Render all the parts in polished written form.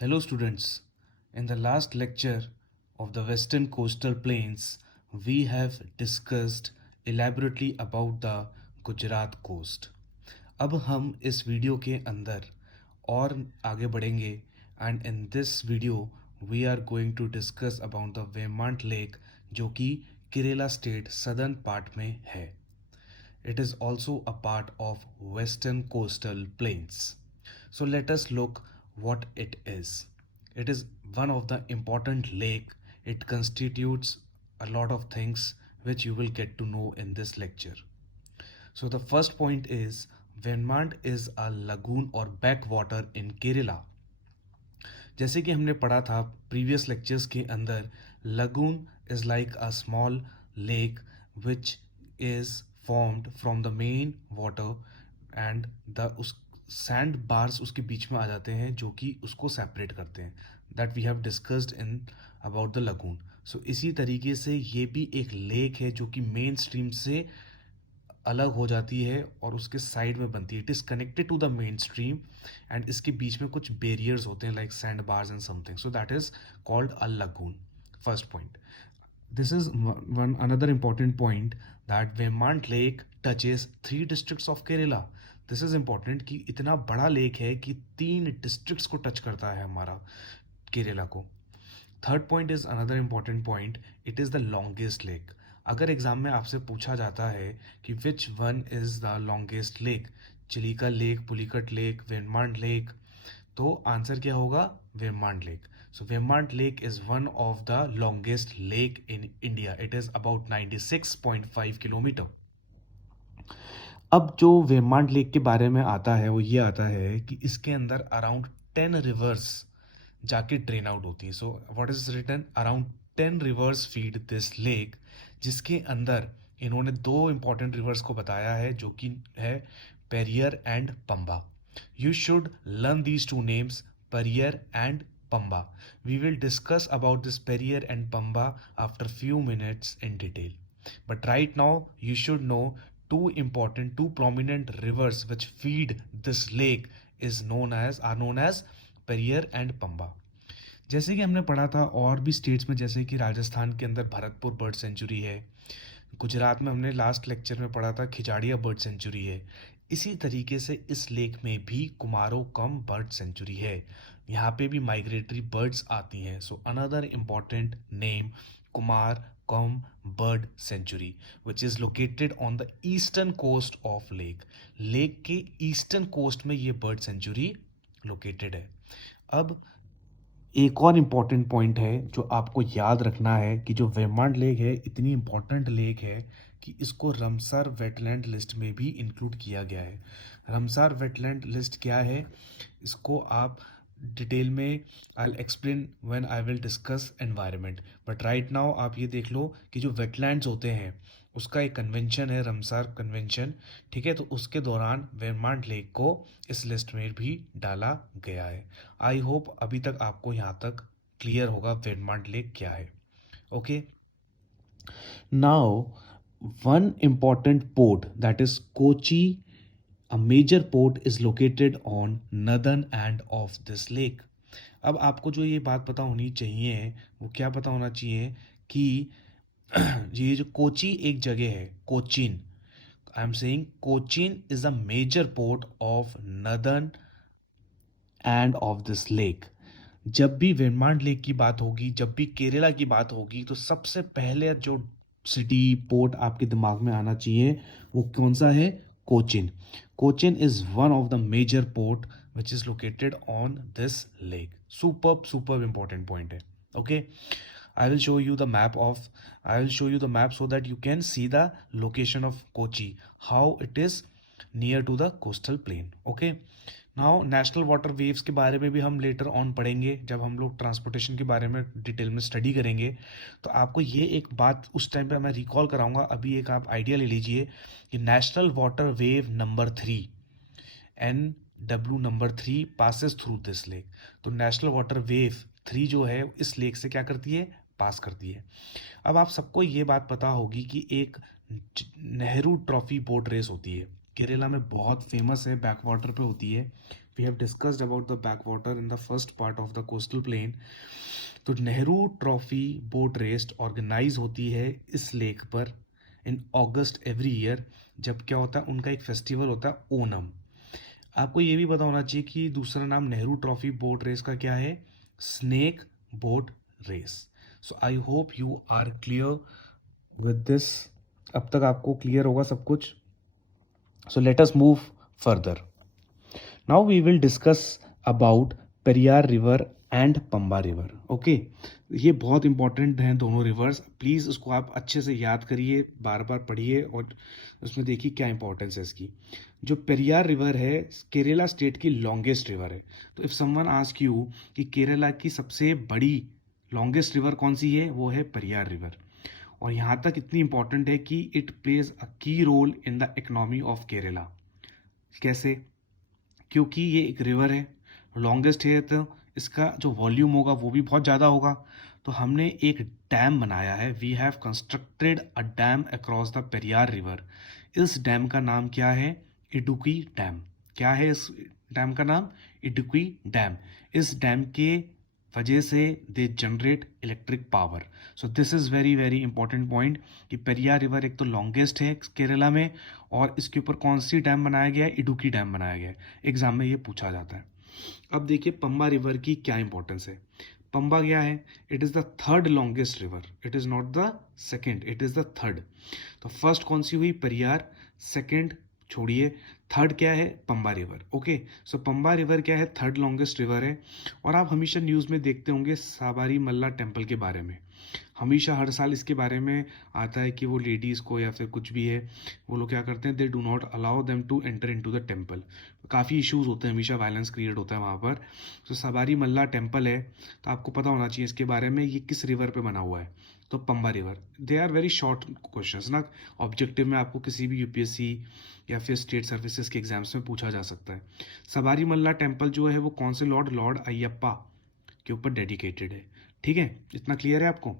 Hello students, in the last lecture of the Western Coastal Plains, we have discussed elaborately about the Gujarat coast. अब हम इस video के अंदर और आगे बढ़ेंगे and in this video we are going to discuss about the Vembanad lake जो कि केरला स्टेट सदर्न पार्ट में है. It is also a part of western coastal plains. So let us look what it is. It is one of the important lake. It constitutes a lot of things which you will get to know in this lecture. So the first point is Venmand is a lagoon or backwater in Kerala. जैसे कि हमने पढ़ा था previous lectures के अंदर, lagoon is like a small lake which is formed from the main water and the उस sand bars उसके बीच में आ जाते हैं जो कि उसको सेपरेट करते हैं. That we have discussed in about the lagoon. So इसी तरीके से ये भी एक लेक है जो कि मेन स्ट्रीम से अलग हो जाती है और उसके साइड में बनती है. It is connected to the main stream and इसके बीच में कुछ बैरियर्स होते हैं like sand bars and something. So that is called a lagoon. First point. This is one another important point that Vemant Lake touches 3 districts of Kerala. This is important कि इतना बड़ा lake है कि 3 districts को touch करता है हमारा केरला को. Third point is another important point. It is the longest lake. अगर एग्जाम में आपसे पूछा जाता है कि which one is the longest lake, Chilika lake, Pulicat lake, Vembanad lake, तो आंसर क्या होगा? Vembanad lake. So Vemant Lake is one of the longest lake in India. It is about 96.5 kilometre. अब जो वेमांड लेक के बारे में आता है वो ये आता है कि इसके अंदर अराउंड 10 रिवर्स जाके ड्रेन आउट होती है. So what is written? Around 10 rivers feed this lake, जिसके अंदर इन्होंने 2 इंपॉर्टेंट रिवर्स को बताया है जो कि है Periyar and Pamba. You should learn these 2 names, Periyar and Pamba. We will discuss about this Periyar and Pamba after few minutes in detail. But right now you should know two prominent rivers which feed this lake are known as Periyar and Pamba. जैसे कि हमने पढ़ा था और भी states में, जैसे कि राजस्थान के अंदर भरतपुर बर्ड सेंचुरी है, गुजरात में हमने लास्ट लेक्चर में पढ़ा था खिजाड़िया बर्ड सेंचुरी है. इसी तरीके से इस लेक में भी कुमारो कम बर्ड सेंचुरी है. यहाँ पे भी माइग्रेटरी बर्ड्स आती हैं. So another important name, Kumarakom bird sanctuary, which is located on the eastern coast of lake. Lake के ईस्टर्न कोस्ट में ये बर्ड सेंचुरी लोकेटेड है. अब एक और इम्पॉर्टेंट पॉइंट है जो आपको याद रखना है कि जो वेमांड लेक है इतनी इम्पॉर्टेंट लेक है कि इसको रमसर वेटलैंड लिस्ट में भी इंक्लूड किया गया है. रमसर वेटलैंड लिस्ट क्या है इसको आप डिटेल में I explain when I will discuss environment. But right now आप ये देख लो कि जो वेटलैंड्स होते हैं उसका एक कन्वेंशन है, रमसर कन्वेंशन. ठीक है, तो उसके दौरान वेमांड लेक को इस लिस्ट में भी डाला गया है. आई होप अभी तक आपको यहाँ तक क्लियर होगा वेमांड लेक क्या है. Okay, now one important port that is Kochi, a major port is located on northern end of this lake. अब आपको जो ये बात पता होनी चाहिए वो क्या पता होना चाहिए कि ये जो कोची एक जगह है, Cochin, I am saying Cochin is a major port of northern end of this lake. जब भी वेमांड लेक की बात होगी, जब भी केरला की बात होगी, तो सबसे पहले जो सिटी पोर्ट आपके दिमाग में आना चाहिए वो कौन सा है? Cochin. Cochin is one of the major port which is located on this lake. Super important point है. Okay, I will show you the map so that you can see the location of Kochi, how it is near to the coastal plain. Okay, now national water waves के बारे में भी हम later on पढ़ेंगे जब हम लोग transportation के बारे में डिटेल में स्टडी करेंगे. तो आपको ये एक बात उस टाइम पे मैं रिकॉल कराऊंगा. अभी एक आप आइडिया ले लीजिए कि national water wave number 3 NW number 3 passes through this lake. तो नेशनल वाटर वेव 3 जो है इस लेक से क्या करती है? पास करती है. अब आप सबको ये बात पता होगी कि एक नेहरू ट्रॉफी बोट रेस होती है केरला में, बहुत फेमस है, बैक वाटर पे होती है. We have discussed about the back water in the first part of the coastal plain. तो Nehru trophy boat race organise होती है इस लेक पर इन अगस्त एवरी ईयर, जब क्या होता है, उनका एक फेस्टिवल होता है ओनम। आपको ये भी पता होना चाहिए कि दूसरा नाम नेहरू ट्रॉफी बोट रेस का क्या है, snake boat race. So I hope you are clear with this. अब तक आपको क्लियर होगा सब कुछ। So let us move further. Now we will discuss about Periyar river and Pamba river. Okay, ये बहुत इंपॉर्टेंट हैं दोनों रिवर्स। प्लीज़ उसको आप अच्छे से याद करिए, बार बार पढ़िए और उसमें देखिए क्या इंपॉर्टेंस है इसकी। जो पेरियार रिवर है केरला स्टेट की लॉन्गेस्ट रिवर है। तो इफ़ समवन आस्क यू कि केरला की सबसे बड़ी लॉन्गेस्ट रिवर कौन सी है, वो है पेरियार रिवर। और यहाँ तक इतनी इंपॉर्टेंट है कि it plays a key role in the economy of Kerala. कैसे? क्योंकि ये एक रिवर है, लॉन्गेस्ट है, तो इसका जो वॉल्यूम होगा वो भी बहुत ज़्यादा होगा। तो हमने एक डैम बनाया है, we have constructed a dam across the Periyar river. इस डैम का नाम क्या है? इडुक्की डैम। क्या है इस डैम का नाम? इडुक्की डैम। इस डैम के वजह से they generate electric power. So this is very very important point कि पेरियार रिवर एक तो लॉन्गेस्ट है केरला में, और इसके ऊपर कौन सी डैम बनाया गया है? इडुक्की डैम बनाया गया है। एग्जाम में ये पूछा जाता है। अब देखिए पंबा रिवर की क्या इंपॉर्टेंस है। पंबा क्या है? It is the third longest river, it is not the second, it is the third. तो फर्स्ट कौन सी हुई? पेरियार, सेकेंड छोड़िए, थर्ड क्या है? पंबा रिवर। ओके, सो पंबा रिवर क्या है? थर्ड लॉन्गेस्ट रिवर है। और आप हमेशा न्यूज़ में देखते होंगे साबारी मल्ला टेम्पल के बारे में, हमेशा हर साल इसके बारे में आता है कि वो लेडीज़ को या फिर कुछ भी है, वो लोग क्या करते हैं, they do not allow them to enter into the temple. काफ़ी इश्यूज होते हैं, हमेशा वायलेंस क्रिएट होता है वहाँ पर। तो सबारी मल्ला टेम्पल है, तो आपको पता होना चाहिए इसके बारे में, ये किस रिवर पे बना हुआ है? तो Pamba river. They are very short questions ना, ऑब्जेक्टिव में आपको किसी भी यूपीएससी या फिर स्टेट सर्विसेज के एग्जाम्स में पूछा जा सकता है। सबारी मल्ला टेम्पल जो है वो कौन से लॉर्ड? लॉर्ड अयप्पा के ऊपर डेडिकेटेड है। ठीक है, इतना क्लियर है आपको?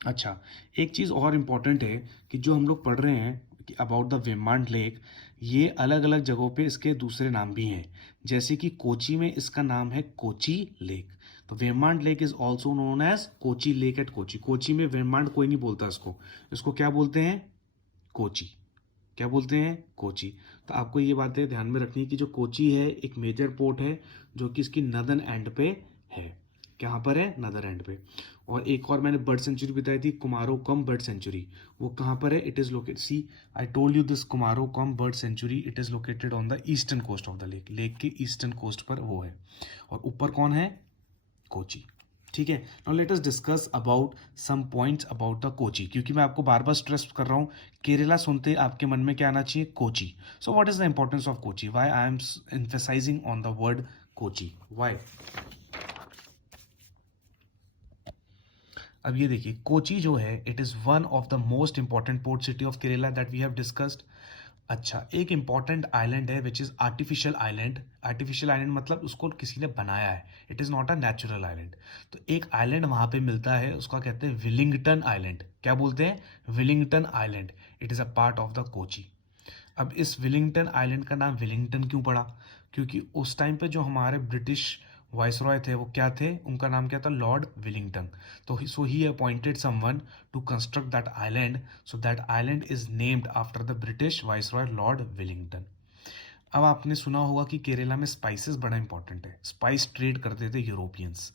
अच्छा, एक चीज़ और इम्पॉर्टेंट है कि जो हम लोग पढ़ रहे हैं कि अबाउट द वेम्बांड लेक, ये अलग अलग जगहों पे इसके दूसरे नाम भी हैं। जैसे कि कोची में इसका नाम है कोची लेक। तो Vembanad lake is also known as Kochi lake at Kochi. Kochi में वेम्बांड कोई नहीं बोलता इसको, इसको क्या बोलते हैं? कोची। क्या बोलते हैं? कोची। तो आपको ये बातें ध्यान में रखनी है कि जो कोची है एक मेजर पोर्ट है जो कि इसकी नदर्न एंड पे है। कहाँ पर है? नदर एंड पे। और एक और मैंने बर्ड सेंचुरी बताई थी, कुमारोकम बर्ड सेंचुरी, वो कहाँ पर है? It is located, see I told you this Kumarakom bird sanctuary, it is located on the eastern coast of the lake. Lake के ईस्टर्न कोस्ट पर वो है, और ऊपर कौन है? कोची। ठीक है, now let us discuss about some points about the Kochi, क्योंकि मैं आपको बार बार स्ट्रेस कर रहा हूँ, केरला सुनते ही आपके मन में क्या आना चाहिए? Kochi. So what is the importance of Kochi? Why I am emphasising on the word Kochi? Why? अब ये देखिए, कोची जो है it is one of the most important port city of Kerala that we have discussed. अच्छा, एक इंपॉर्टेंट आइलैंड है which is artificial island. Artificial island मतलब उसको किसी ने बनाया है, it is not a natural island. तो एक आइलैंड वहाँ पे मिलता है, उसका कहते हैं विलिंगटन आइलैंड। क्या बोलते हैं? Willingdon island. It is a part of the Kochi. अब इस विलिंगटन आइलैंड का नाम विलिंगटन क्यों पड़ा? क्योंकि उस टाइम पे जो हमारे ब्रिटिश वाइसरॉय थे वो क्या थे? उनका नाम क्या था? Lord Willingdon. तो so he appointed someone to construct that island, so that island is named after the British viceroy lord Willingdon. अब आपने सुना होगा कि केरला में स्पाइसेस बड़ा इंपॉर्टेंट है, स्पाइस ट्रेड करते थे यूरोपियंस।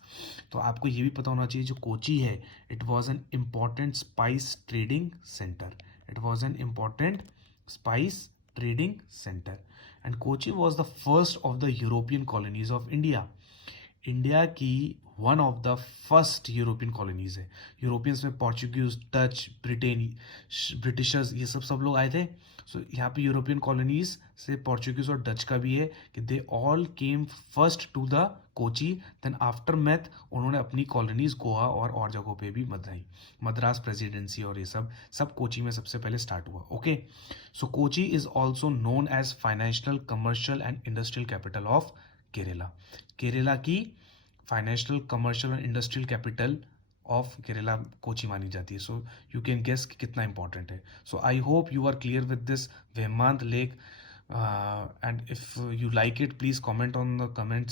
तो आपको ये भी पता होना चाहिए जो कोची है it was an important spice trading centre. It was an important spice trading centre, and Kochi was the first of the European colonies of India. India की one of the first European colonies है। Europeans में Portuguese, Dutch, Britishers, ये सब लोग आए थे। So यहाँ पे यूरोपियन कॉलोनीज से पोर्चुगीज और डच का भी है कि they all came first to the Kochi, then after math उन्होंने अपनी कॉलोनीज गोवा और जगहों पे भी बनाई, मद्रास प्रेसिडेंसी और ये सब कोची में सबसे पहले स्टार्ट हुआ। Okay, so Kochi is also known as financial, commercial and industrial capital of Kerala. Kerala की फाइनेंशियल, कमर्शियल और industrial capital of Kerala Kochi मानी जाती है। सो यू कैन गेस कि कितना इंपॉर्टेंट है। So I hope you are clear with this Vembanad lake And if you like it, please comment on the comment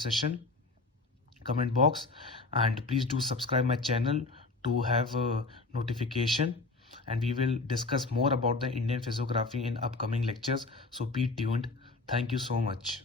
box, and please do subscribe my channel to have a notification, and we will discuss more about the Indian physiography in upcoming lectures, so be tuned. Thank you so much.